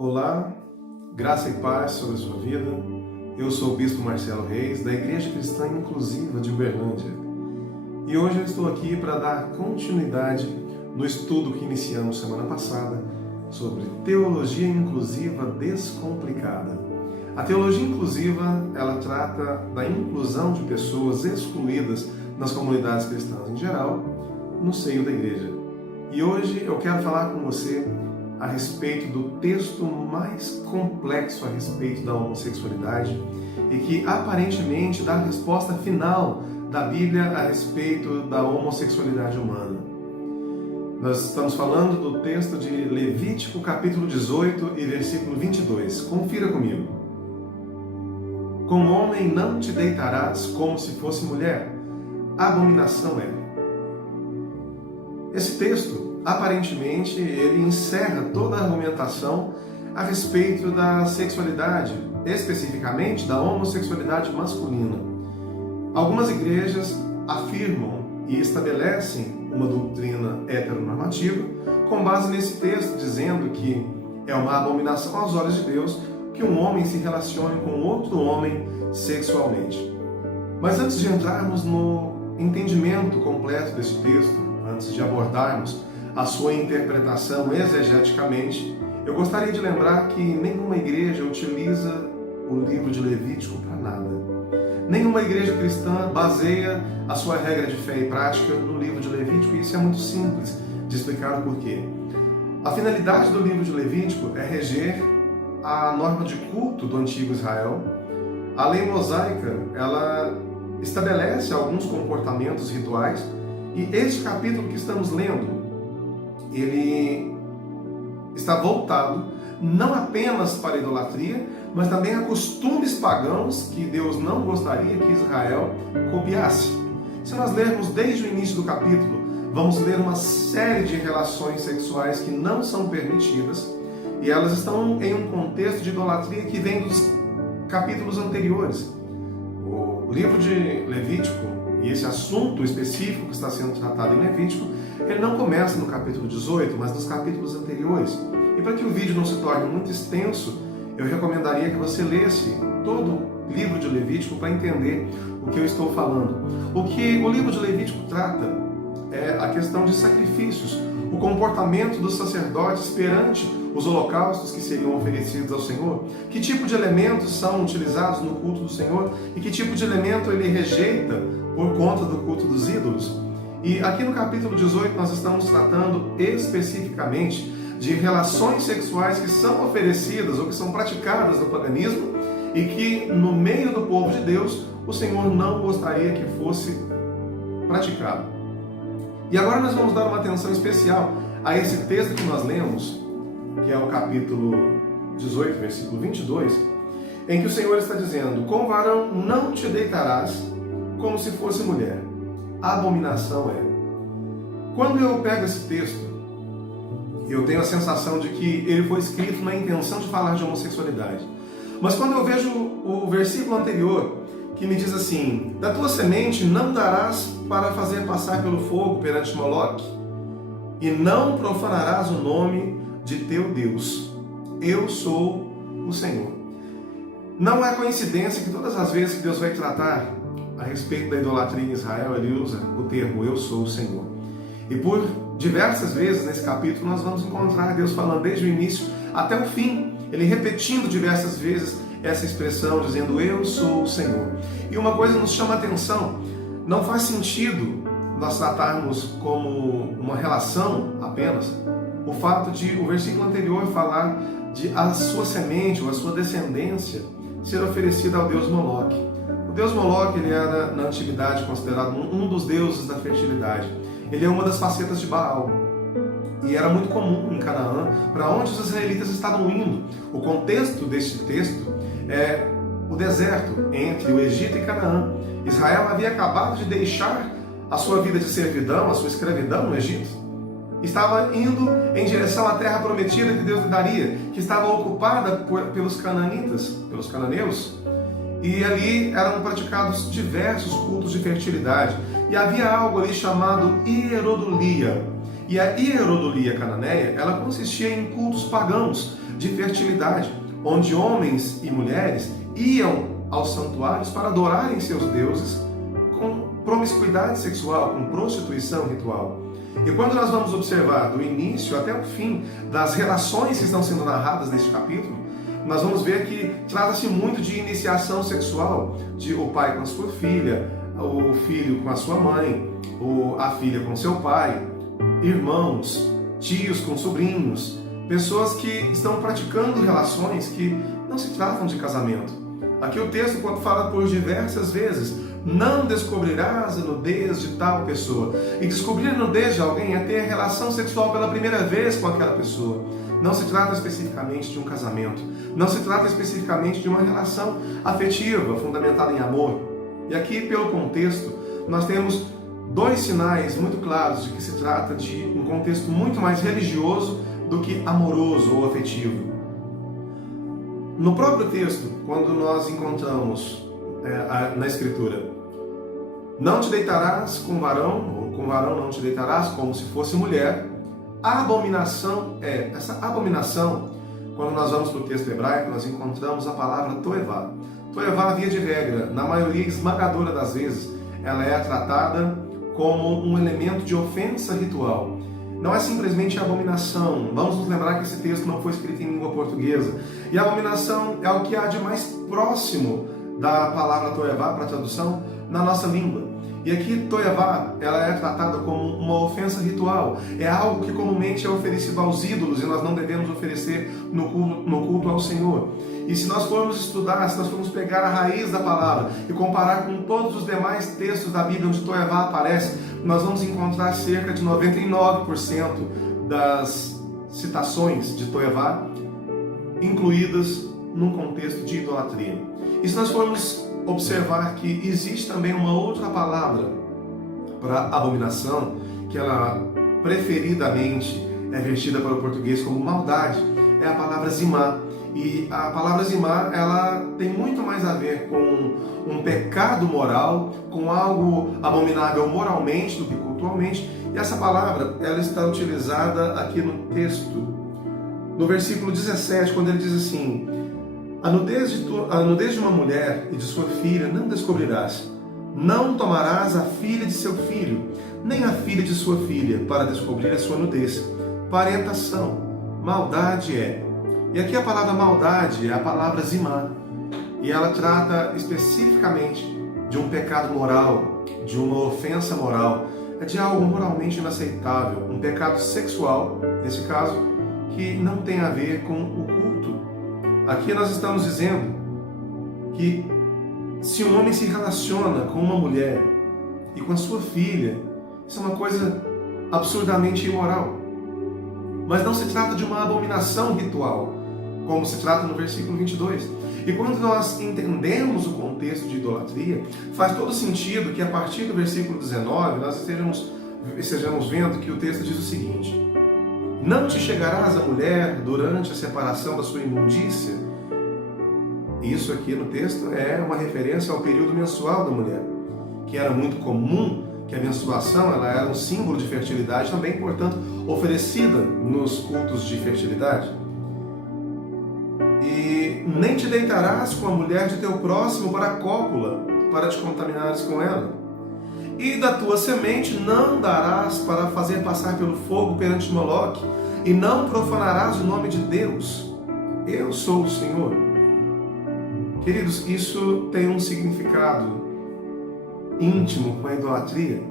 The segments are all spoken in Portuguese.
Olá, graça e paz sobre a sua vida. Eu sou o Bispo Marcelo Reis, da Igreja Cristã Inclusiva de Uberlândia. E hoje eu estou aqui para dar continuidade no estudo que iniciamos semana passada sobre Teologia Inclusiva Descomplicada. A Teologia Inclusiva, ela trata da inclusão de pessoas excluídas nas comunidades cristãs em geral, no seio da igreja. E hoje eu quero falar com você a respeito do texto mais complexo a respeito da homossexualidade e que aparentemente dá a resposta final da Bíblia a respeito da homossexualidade humana. Nós estamos falando do texto de Levítico, capítulo 18 e versículo 22. Confira comigo. Com homem não te deitarás como se fosse mulher. Abominação é. Esse texto, aparentemente, ele encerra toda a argumentação a respeito da sexualidade, especificamente da homossexualidade masculina. Algumas igrejas afirmam e estabelecem uma doutrina heteronormativa com base nesse texto, dizendo que é uma abominação aos olhos de Deus que um homem se relacione com outro homem sexualmente. Mas antes de entrarmos no entendimento completo desse texto, antes de abordarmos a sua interpretação exegeticamente, eu gostaria de lembrar que nenhuma igreja utiliza o livro de Levítico para nada. Nenhuma igreja cristã baseia a sua regra de fé e prática no livro de Levítico, e isso é muito simples de explicar o porquê. A finalidade do livro de Levítico é reger a norma de culto do antigo Israel. A lei mosaica, ela estabelece alguns comportamentos rituais, e este capítulo que estamos lendo, ele está voltado não apenas para a idolatria, mas também a costumes pagãos que Deus não gostaria que Israel copiasse. Se nós lermos desde o início do capítulo, vamos ler uma série de relações sexuais que não são permitidas, e elas estão em um contexto de idolatria que vem dos capítulos anteriores. O livro de Levítico, e esse assunto específico que está sendo tratado em Levítico, ele não começa no capítulo 18, mas nos capítulos anteriores. E para que o vídeo não se torne muito extenso, eu recomendaria que você lesse todo o livro de Levítico para entender o que eu estou falando. O que o livro de Levítico trata é a questão de sacrifícios, o comportamento dos sacerdotes perante os holocaustos que seriam oferecidos ao Senhor, que tipo de elementos são utilizados no culto do Senhor e que tipo de elemento ele rejeita por conta do culto dos ídolos. E aqui no capítulo 18 nós estamos tratando especificamente de relações sexuais que são oferecidas ou que são praticadas no paganismo e que no meio do povo de Deus o Senhor não gostaria que fosse praticado. E agora nós vamos dar uma atenção especial a esse texto que nós lemos, que é o capítulo 18, versículo 22, em que o Senhor está dizendo: com varão não te deitarás como se fosse mulher. Abominação é. Quando eu pego esse texto, eu tenho a sensação de que ele foi escrito na intenção de falar de homossexualidade. Mas quando eu vejo o versículo anterior, que me diz assim: da tua semente não darás para fazer passar pelo fogo perante Moloque, e não profanarás o nome de teu Deus. Eu sou o Senhor. Não é coincidência que todas as vezes que Deus vai tratar a respeito da idolatria em Israel, ele usa o termo eu sou o Senhor. E por diversas vezes nesse capítulo nós vamos encontrar Deus falando desde o início até o fim, ele repetindo diversas vezes essa expressão, dizendo eu sou o Senhor. E uma coisa nos chama a atenção: não faz sentido nós tratarmos como uma relação apenas o fato de o versículo anterior falar de a sua semente ou a sua descendência ser oferecida ao deus Moloque. O deus Moloque, ele era na antiguidade considerado um dos deuses da fertilidade. Ele é uma das facetas de Baal. E era muito comum em Canaã, para onde os israelitas estavam indo. O contexto deste texto é o deserto entre o Egito e Canaã. Israel havia acabado de deixar a sua vida de servidão, a sua escravidão no Egito. Estava indo em direção à terra prometida que Deus lhe daria, que estava ocupada pelos cananitas, pelos cananeus. E ali eram praticados diversos cultos de fertilidade. E havia algo ali chamado hierodulia. E a hierodulia cananeia, ela consistia em cultos pagãos, de fertilidade, onde homens e mulheres iam aos santuários para adorarem seus deuses com promiscuidade sexual, com prostituição ritual. E quando nós vamos observar do início até o fim das relações que estão sendo narradas neste capítulo, nós vamos ver que trata-se muito de iniciação sexual, de o pai com a sua filha, o filho com a sua mãe, a filha com seu pai, irmãos, tios com sobrinhos, pessoas que estão praticando relações que não se tratam de casamento. Aqui o texto, quando fala por diversas vezes, não descobrirás a nudez de tal pessoa. E descobrir a nudez de alguém é ter relação sexual pela primeira vez com aquela pessoa. Não se trata especificamente de um casamento. Não se trata especificamente de uma relação afetiva, fundamentada em amor. E aqui, pelo contexto, nós temos dois sinais muito claros de que se trata de um contexto muito mais religioso do que amoroso ou afetivo. No próprio texto, quando nós encontramos na Escritura, não te deitarás com varão, ou com varão não te deitarás, como se fosse mulher, a abominação essa abominação, quando nós vamos para o texto hebraico, nós encontramos a palavra toevá. Toevá, via de regra, na maioria esmagadora das vezes, ela é tratada como um elemento de ofensa ritual. Não é simplesmente abominação. Vamos nos lembrar que esse texto não foi escrito em língua portuguesa. E a abominação é o que há de mais próximo da palavra toevá para tradução na nossa língua. E aqui toevá, ela é tratada como uma ofensa ritual. É algo que comumente é oferecido aos ídolos e nós não devemos oferecer no culto ao Senhor. E se nós formos estudar, se nós formos pegar a raiz da palavra e comparar com todos os demais textos da Bíblia onde toevá aparece, nós vamos encontrar cerca de 99% das citações de toevá incluídas num contexto de idolatria. E se nós formos observar que existe também uma outra palavra para abominação, que ela preferidamente é vertida para o português como maldade, é a palavra zimá. E a palavra zimá, ela tem muito mais a ver com um pecado moral, com algo abominável moralmente do que cultualmente. E essa palavra, ela está utilizada aqui no texto, no versículo 17, quando ele diz assim: a nudez de uma mulher e de sua filha não descobrirás. Não tomarás a filha de seu filho, nem a filha de sua filha, para descobrir a sua nudez. Parentação, maldade é. E aqui a palavra maldade é a palavra zimá. E ela trata especificamente de um pecado moral, de uma ofensa moral, de algo moralmente inaceitável, um pecado sexual, nesse caso, que não tem a ver com o culto. Aqui nós estamos dizendo que se um homem se relaciona com uma mulher e com a sua filha, isso é uma coisa absurdamente imoral. Mas não se trata de uma abominação ritual, como se trata no versículo 22. E quando nós entendemos o contexto de idolatria, faz todo sentido que a partir do versículo 19 nós estejamos vendo que o texto diz o seguinte: não te chegarás à mulher durante a separação da sua imundícia. Isso aqui no texto é uma referência ao período menstrual da mulher, que era muito comum, que a menstruação ela era um símbolo de fertilidade também, portanto, oferecida nos cultos de fertilidade. E nem te deitarás com a mulher de teu próximo para a cópula, para te contaminares com ela. E da tua semente não darás para fazer passar pelo fogo perante Moloque, e não profanarás o nome de Deus. Eu sou o Senhor. Queridos, isso tem um significado íntimo com a idolatria.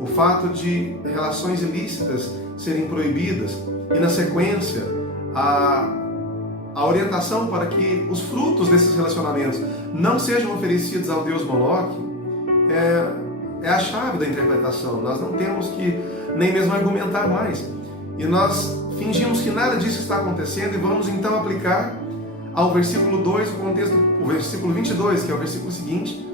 O fato de relações ilícitas serem proibidas e, na sequência, a orientação para que os frutos desses relacionamentos não sejam oferecidos ao Deus Moloque é a chave da interpretação. Nós não temos que nem mesmo argumentar mais. E nós fingimos que nada disso está acontecendo e vamos então aplicar ao versículo 2, o versículo 22, que é o versículo seguinte,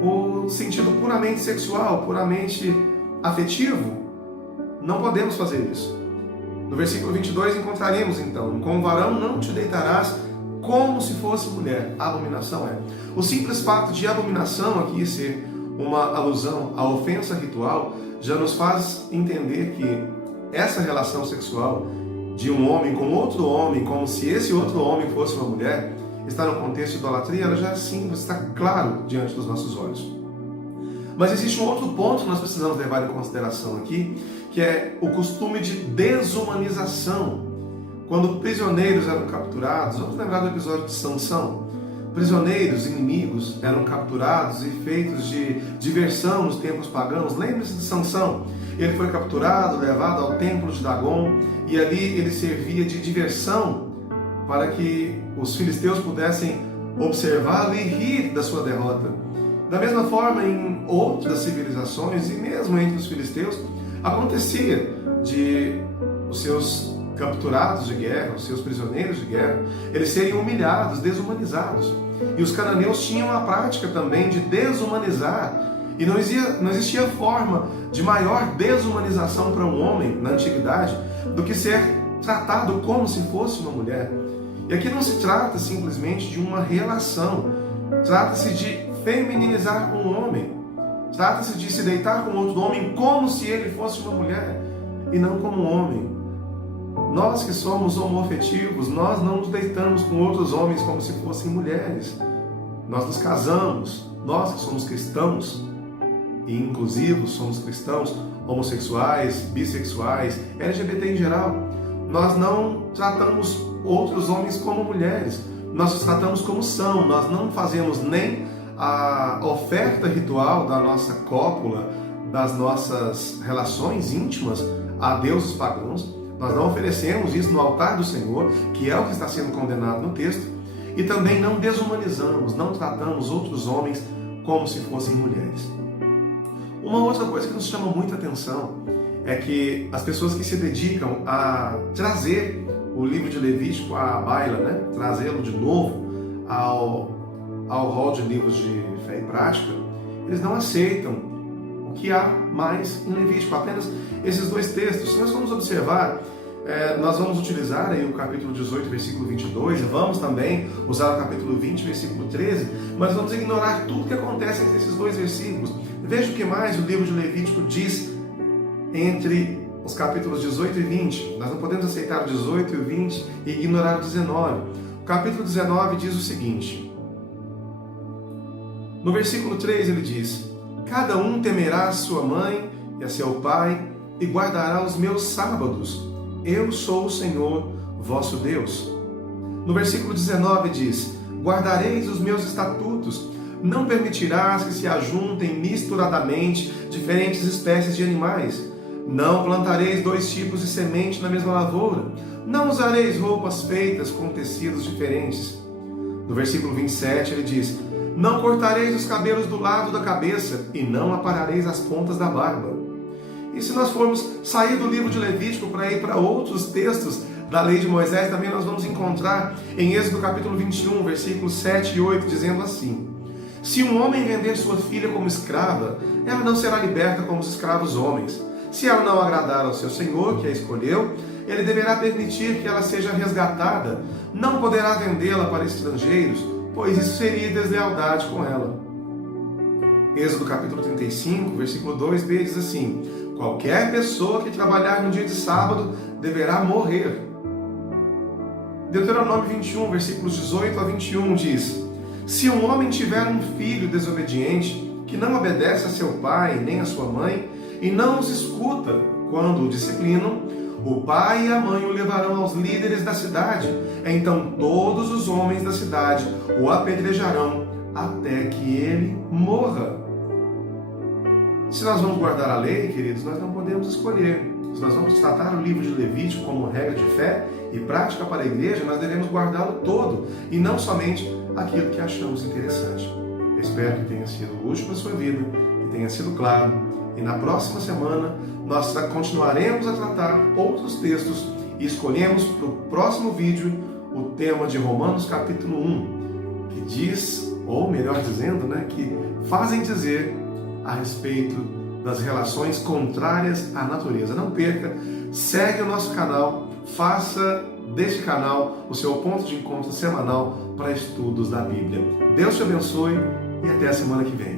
o sentido puramente sexual, puramente afetivo. Não podemos fazer isso. No versículo 22 encontraremos então: com o varão não te deitarás como se fosse mulher. A abominação é. O simples fato de abominação aqui ser uma alusão à ofensa ritual já nos faz entender que essa relação sexual de um homem com outro homem, como se esse outro homem fosse uma mulher, está no contexto de idolatria, ela já sim está claro diante dos nossos olhos. Mas existe um outro ponto que nós precisamos levar em consideração aqui, que é o costume de desumanização. Quando prisioneiros eram capturados, vamos lembrar do episódio de Sansão. Prisioneiros, inimigos, eram capturados e feitos de diversão nos tempos pagãos. Lembre-se de Sansão. Ele foi capturado, levado ao templo de Dagon, e ali ele servia de diversão para que os filisteus pudessem observá-lo e rir da sua derrota. Da mesma forma, em outras civilizações, e mesmo entre os filisteus, acontecia de os seus capturados de guerra, os seus prisioneiros de guerra, eles seriam humilhados, desumanizados. E os cananeus tinham a prática também de desumanizar. E não existia forma de maior desumanização para um homem na antiguidade do que ser tratado como se fosse uma mulher. E aqui não se trata simplesmente de uma relação, trata-se de feminilizar um homem, trata-se de se deitar com outro homem como se ele fosse uma mulher e não como um homem. Nós que somos homoafetivos, nós não nos deitamos com outros homens como se fossem mulheres. Nós nos casamos, nós que somos cristãos, e inclusivos, somos cristãos, homossexuais, bissexuais, LGBT em geral. Nós não tratamos outros homens como mulheres, nós os tratamos como são, nós não fazemos nem a oferta ritual da nossa cópula, das nossas relações íntimas a deuses pagãos, nós não oferecemos isso no altar do Senhor, que é o que está sendo condenado no texto, e também não desumanizamos, não tratamos outros homens como se fossem mulheres. Uma outra coisa que nos chama muita atenção é que as pessoas que se dedicam a trazer o livro de Levítico à baila, trazê-lo de novo ao rol de livros de fé e prática, eles não aceitam o que há mais em Levítico, apenas esses dois textos. Se nós formos observar, nós vamos utilizar aí o capítulo 18, versículo 22, vamos também usar o capítulo 20, versículo 13, mas vamos ignorar tudo que acontece entre esses dois versículos. Veja o que mais o livro de Levítico diz entre os capítulos 18 e 20. Nós não podemos aceitar o 18 e o 20 e ignorar o 19. O capítulo 19 diz o seguinte: no versículo 3 ele diz: cada um temerá a sua mãe e a seu pai e guardará os meus sábados. Eu sou o Senhor, vosso Deus. No versículo 19 diz: guardareis os meus estatutos. Não permitirás que se ajuntem misturadamente diferentes espécies de animais. Não plantareis dois tipos de semente na mesma lavoura. Não usareis roupas feitas com tecidos diferentes. No versículo 27 ele diz: não cortareis os cabelos do lado da cabeça e não aparareis as pontas da barba. E se nós formos sair do livro de Levítico para ir para outros textos da lei de Moisés, também nós vamos encontrar em Êxodo capítulo 21, versículos 7 e 8, dizendo assim: se um homem vender sua filha como escrava, ela não será liberta como os escravos homens. Se ela não agradar ao seu senhor, que a escolheu, ele deverá permitir que ela seja resgatada. Não poderá vendê-la para estrangeiros, pois isso seria deslealdade com ela. Êxodo capítulo 35, versículo 2b diz assim: qualquer pessoa que trabalhar no dia de sábado deverá morrer. Deuteronômio 21, versículos 18 a 21 diz: se um homem tiver um filho desobediente, que não obedece a seu pai nem a sua mãe, e não os escuta quando o disciplinam, o pai e a mãe o levarão aos líderes da cidade. Então todos os homens da cidade o apedrejarão até que ele morra. Se nós vamos guardar a lei, queridos, nós não podemos escolher. Se nós vamos tratar o livro de Levítico como regra de fé e prática para a igreja, nós devemos guardá-lo todo e não somente aquilo que achamos interessante. Eu espero que tenha sido útil para a sua vida, que tenha sido claro. E na próxima semana nós continuaremos a tratar outros textos e escolhemos para o próximo vídeo o tema de Romanos capítulo 1, que diz, ou melhor dizendo, que fazem dizer a respeito das relações contrárias à natureza. Não perca, segue o nosso canal, faça deste canal o seu ponto de encontro semanal para estudos da Bíblia. Deus te abençoe e até a semana que vem.